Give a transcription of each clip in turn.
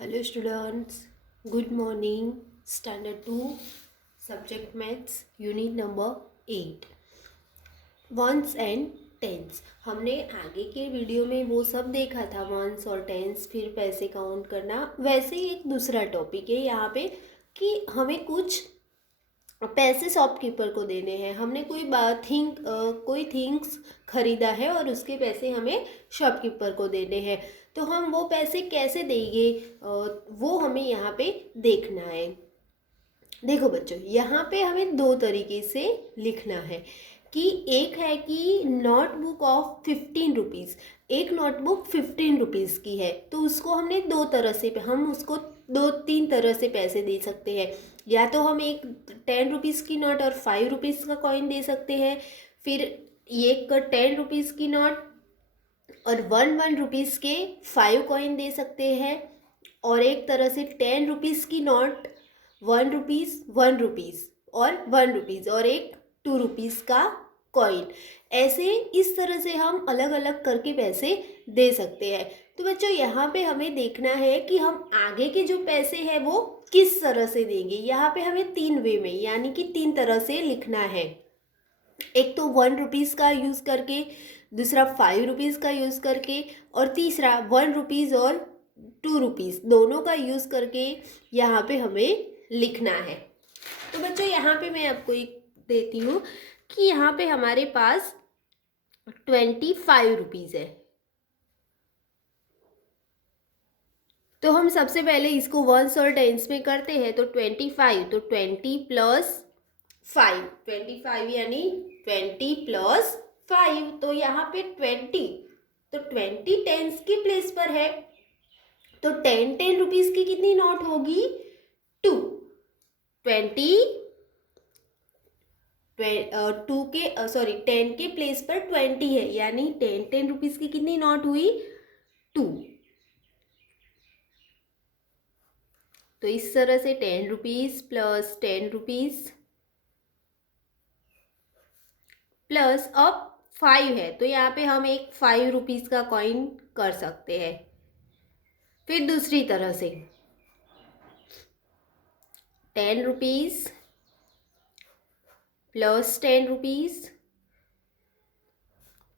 Hello students, good morning. Standard 2, Subject Maths, Unit number 8. Ones and tens. हमने आगे के video में वो सब देखा था, वंस और टेंस, फिर पैसे काउंट करना। वैसे ही एक दूसरा टॉपिक है यहाँ पे कि हमें कुछ पैसे शॉपकीपर को देने हैं। हमने कोई थिंग्स खरीदा है और उसके पैसे हमें शॉपकीपर को देने हैं। तो हम वो पैसे कैसे देंगे, वो हमें यहाँ पे देखना है। देखो बच्चों, यहाँ पे हमें दो तरीके से लिखना है कि एक है कि नोटबुक ऑफ 15 रुपीज़। एक नोटबुक 15 रुपीज़ की है, तो उसको हमने दो तरह से, हम उसको दो तीन तरह से पैसे दे सकते हैं। या तो हम एक 10 रुपीज़ की नोट और 5 रुपीज़ का कॉइन दे सकते हैं, फिर एक 10 रुपीज़ की नोट और 1 रुपीज़ के 5 कॉइन दे सकते हैं, और एक तरह से 10 रुपीज़ की नोट 1 रुपीज़, 1 रुपीज़ और 1 रुपीज़ और एक 2 रुपीज़ का कॉइन। ऐसे इस तरह से हम अलग अलग करके पैसे दे सकते हैं। तो बच्चों, यहाँ पे हमें देखना है कि हम आगे के जो पैसे हैं वो किस तरह से देंगे। यहाँ पे हमें 3 वे में, यानी कि 3 तरह से लिखना है। एक तो 1 रुपीज़ का यूज़ करके, दूसरा 5 रुपीज़ का यूज़ करके, और तीसरा 1 रुपीज़ और 2 रुपीज़ दोनों का यूज़ करके यहाँ पे हमें लिखना है। तो बच्चों, यहाँ पे मैं आपको एक देती हूँ कि यहाँ पे हमारे पास 25 रुपीज़ है। तो हम सबसे पहले इसको वंस और टेंस में करते हैं। तो 25, तो 20 प्लस 5, 25 यानी 20 + 5। तो यहाँ पे 20, तो 20 टेंस की प्लेस पर है, तो 10 रुपीज़ की कितनी नोट होगी? 2। 20 टू के सॉरी 10 के प्लेस पर 20 है, यानी 10 रुपीज़ की कितनी नोट हुई? 2। तो इस तरह से 10 रुपीज़ प्लस 10 रुपीज़ प्लस, अब 5 है तो यहाँ पे हम एक 5 रुपीज़ का कॉइन कर सकते हैं। फिर दूसरी तरह से 10 रुपीज़ प्लस 10 रुपीज़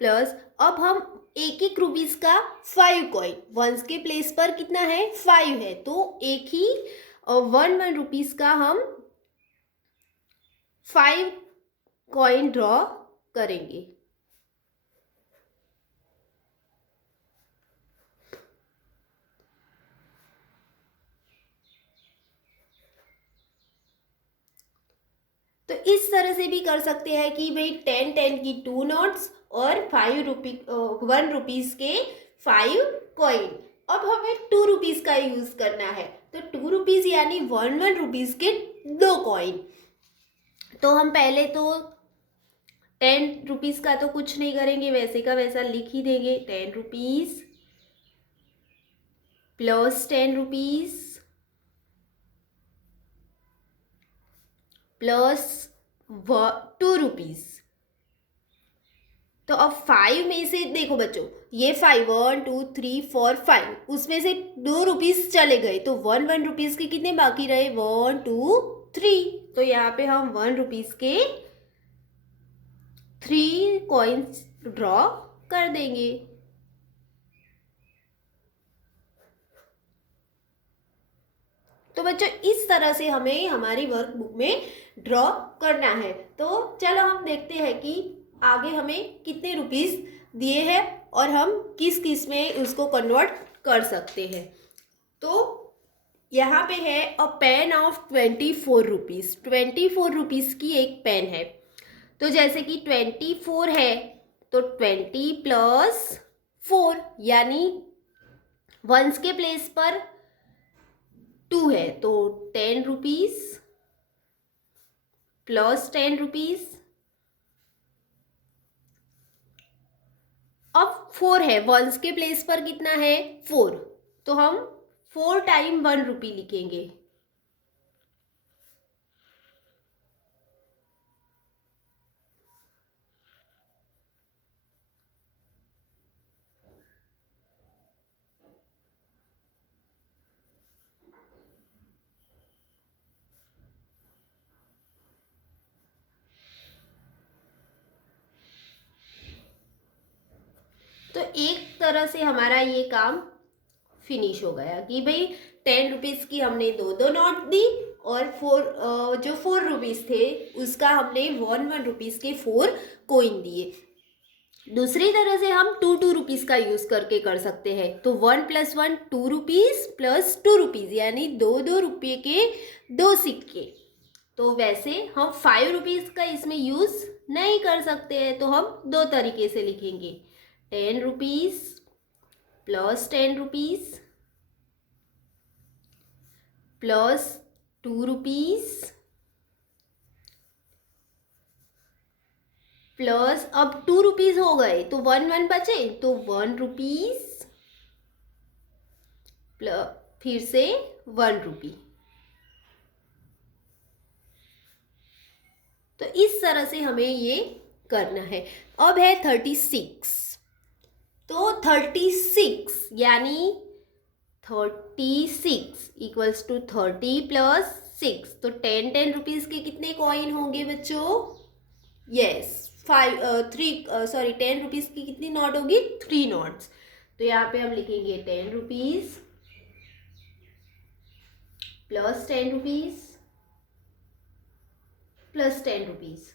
प्लस, अब हम एक एक रुपीज़ का 5 कॉइन, वंस के प्लेस पर कितना है? 5 है, तो एक ही 1 रुपीज़ का हम 5 कॉइन ड्रॉ करेंगे। तो इस तरह से भी कर सकते हैं कि भाई 10 की 2 नोट्स और 1 रुपीज़ के 5 कॉइन। अब हमें 2 रुपीज़ का यूज़ करना है, तो 2 रुपीज़ यानी 1 रुपीज़ के 2 कॉइन। तो हम पहले तो 10 रुपीज़ का तो कुछ नहीं करेंगे, वैसे का वैसा लिख ही देंगे। 10 rupees plus 10 rupees plus 2 rupees. तो अब 5 में से देखो बच्चों, ये 5, 1 2 3 4 5, उसमें से 2 रुपीज़ चले गए, तो 1 रुपीज़ के कितने बाकी रहे? 1 2 3। तो यहाँ पे हम 1 रुपीज़ के 3 कॉइन्स ड्रॉ कर देंगे। तो बच्चों, इस तरह से हमें हमारी वर्कबुक में ड्रॉ करना है। तो चलो हम देखते हैं कि आगे हमें कितने रुपीज़ दिए हैं और हम किस किस में उसको कन्वर्ट कर सकते हैं। तो यहाँ पे है अ पेन ऑफ 24 रुपीज़। 24 रुपीज़ की एक पेन है। तो जैसे कि 24 है, तो 20 प्लस 4, यानी वंस के प्लेस पर 2 है, तो 10 रुपीज़ प्लस 10 रुपीज़। अब 4 है, वंस के प्लेस पर कितना है? 4, तो हम 4 टाइम 1 रुपी लिखेंगे। एक तरह से हमारा ये काम फिनिश हो गया कि भाई 10 रुपीज़ की हमने दो नोट दी और जो 4 रुपीज़ थे उसका हमने 1 रुपीज़ के 4 कॉइन दिए। दूसरी तरह से हम 2 रुपीज़ का यूज़ करके कर सकते हैं। तो 1 + 1 2 रुपीज़ प्लस 2 रुपीज़ यानी 2 रुपये के 2 सिक्के। तो वैसे हम 5 रुपीज़ का इसमें यूज़ नहीं कर सकते हैं, तो हम दो तरीके से लिखेंगे 10 rupees plus 10 rupees plus 2 rupees plus अब 2 रुपीज़ हो गए तो 1 बचे तो 1 रुपीज़ फिर से 1 रुपी। तो इस तरह से हमें ये करना है। अब है 36। तो 36 यानी 36 इक्वल्स टू 30 प्लस 6। तो 10 रुपीज़ के कितने कॉइन होंगे बच्चों? यस 10 रुपीज़ की कितनी नोट होगी? 3 नोट्स। तो यहाँ पे हम लिखेंगे 10 rupees plus 10 rupees plus 10 rupees.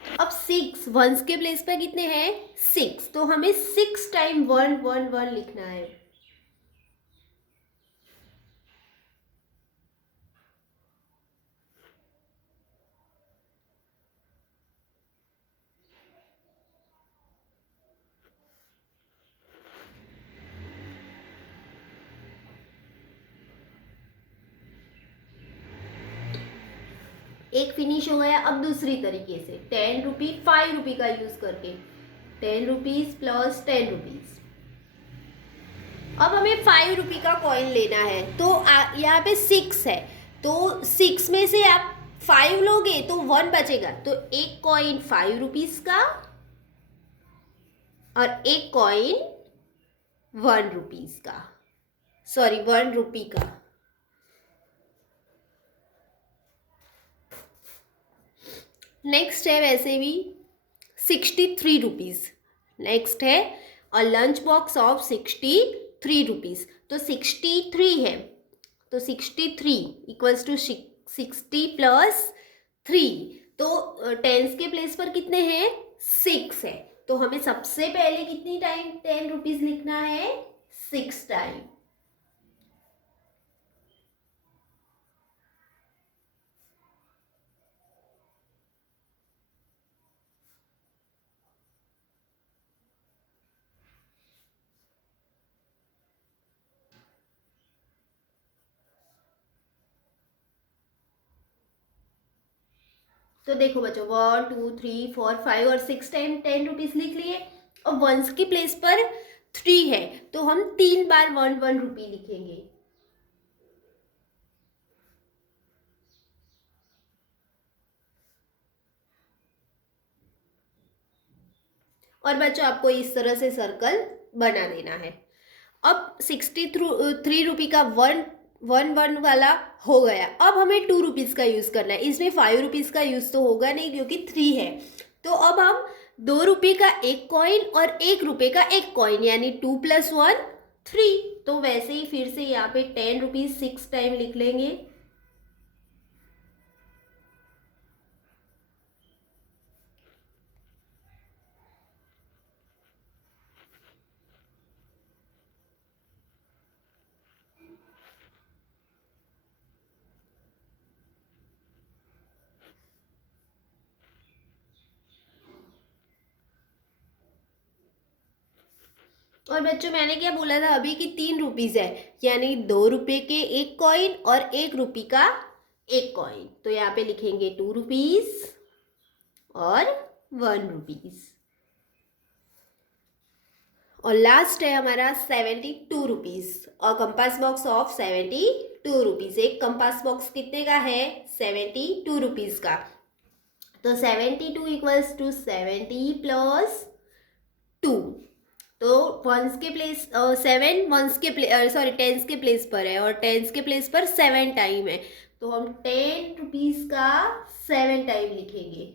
अब 6 वंस के प्लेस पर कितने हैं? 6। तो हमें 6 टाइम 1 1 1 लिखना है। एक फिनिश हो गया। अब दूसरी तरीके से 10 रुपी 5 रुपी का यूज करके 10 रुपीज़ प्लस 10 रुपीज़। अब हमें 5 रुपी का कॉइन लेना है। तो यहाँ पे 6 है, तो 6 में से आप 5 लोगे तो 1 बचेगा। तो एक कॉइन 5 रुपीज़ का और एक कॉइन 1 रुपीज़ का, सॉरी 1 रुपी का। नेक्स्ट है वैसे भी 63 रुपीज़। नेक्स्ट है और लंच बॉक्स ऑफ 63 रुपीज़। तो 63 है, तो 63 इक्वल्स टू 60 प्लस 3। तो टेंस के प्लेस पर कितने हैं? 6 है। तो हमें सबसे पहले कितनी टाइम 10 रुपीज़ लिखना है? 6 टाइम। तो देखो बच्चों 1 2 3 4 5 और 6 टाइम 10 रुपीज़ लिख लिए। और वंस की प्लेस पर 3 है, तो हम 3 बार 1 1 रुपी लिखेंगे। और बच्चों आपको इस तरह से सर्कल बना देना है। अब 63 रुपी का 1 1 वाला हो गया। अब हमें 2 रुपीज़ का यूज़ करना है। इसमें 5 रुपीज़ का यूज़ तो होगा नहीं क्योंकि 3 है। तो अब हम 2 रुपये का एक कॉइन और 1 रुपये का एक कॉइन यानी 2 + 1 3। तो वैसे ही फिर से यहाँ पे 10 रुपीज़ 6 टाइम लिख लेंगे। और बच्चों मैंने क्या बोला था अभी कि 3 रुपीज़ है, यानी 2 रुपये के एक कॉइन और 1 रुपये का एक कॉइन। तो यहाँ पे लिखेंगे 2 रुपीज़ और 1 रुपीज़। और लास्ट है हमारा 72 रुपीज़ और कंपास बॉक्स ऑफ 72 रुपीज़। एक कंपास बॉक्स कितने का है? 72 रुपीज़ का। तो 72 इक्वल्स टू 70 प्लस 2। तो वंस के प्लेस 7 वंस के सॉरी टेंस के प्लेस पर है और टेंस के प्लेस पर 7 टाइम है। तो हम 10 रुपीज़ का 7 टाइम लिखेंगे।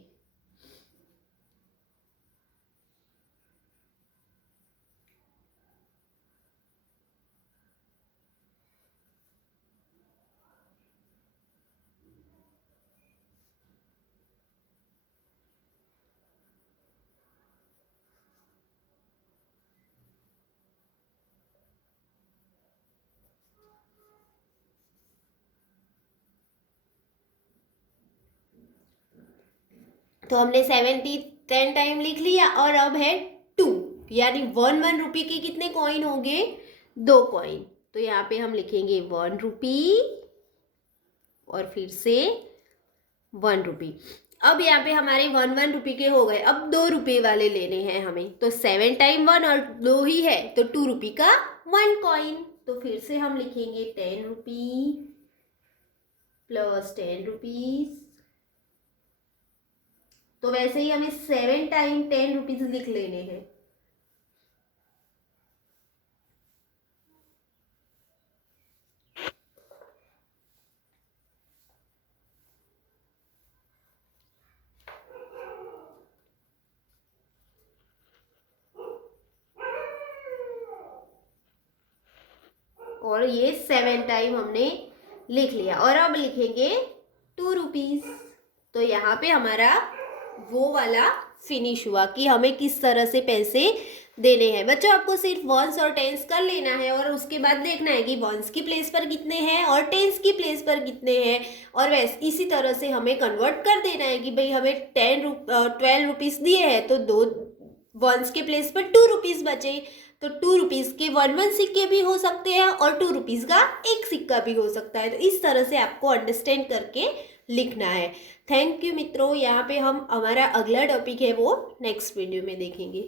तो हमने 70 10 टाइम लिख लिया और अब है 2, यानी 1 रुपये के कितने कॉइन होंगे? 2 कॉइन। तो यहाँ पे हम लिखेंगे 1 रुपी और फिर से 1 रुपी। अब यहाँ पे हमारे 1 रुपये के हो गए। अब 2 रुपये वाले लेने हैं हमें, तो 7 टाइम 1 और 2 ही है, तो 2 रुपये का 1 कॉइन। तो फिर से हम लिखेंगे 10 रुपी प्लस 10 रुपीज। तो वैसे ही हमें 7 टाइम 10 रुपीज लिख लेने हैं। और ये 7 टाइम हमने लिख लिया और अब लिखेंगे 2 रुपीज। तो यहाँ पे हमारा वो वाला फिनिश हुआ कि हमें किस तरह से पैसे देने हैं। बच्चों आपको सिर्फ वंस और टेंस कर लेना है और उसके बाद देखना है कि वंस की प्लेस पर कितने हैं और टेंस की प्लेस पर कितने हैं, और वैसे इसी तरह से हमें कन्वर्ट कर देना है कि भाई हमें 12 रुपीज़ दिए हैं तो 2 वंस के प्लेस पर 2 रुपीज़ बचे। तो 2 रुपीज़ के 1 सिक्के भी हो सकते हैं और 2 रुपीज़ का एक सिक्का भी हो सकता है। तो इस तरह से आपको अंडरस्टैंड करके लिखना है। थैंक यू मित्रों। यहाँ पे हम हमारा अगला टॉपिक है वो नेक्स्ट वीडियो में देखेंगे।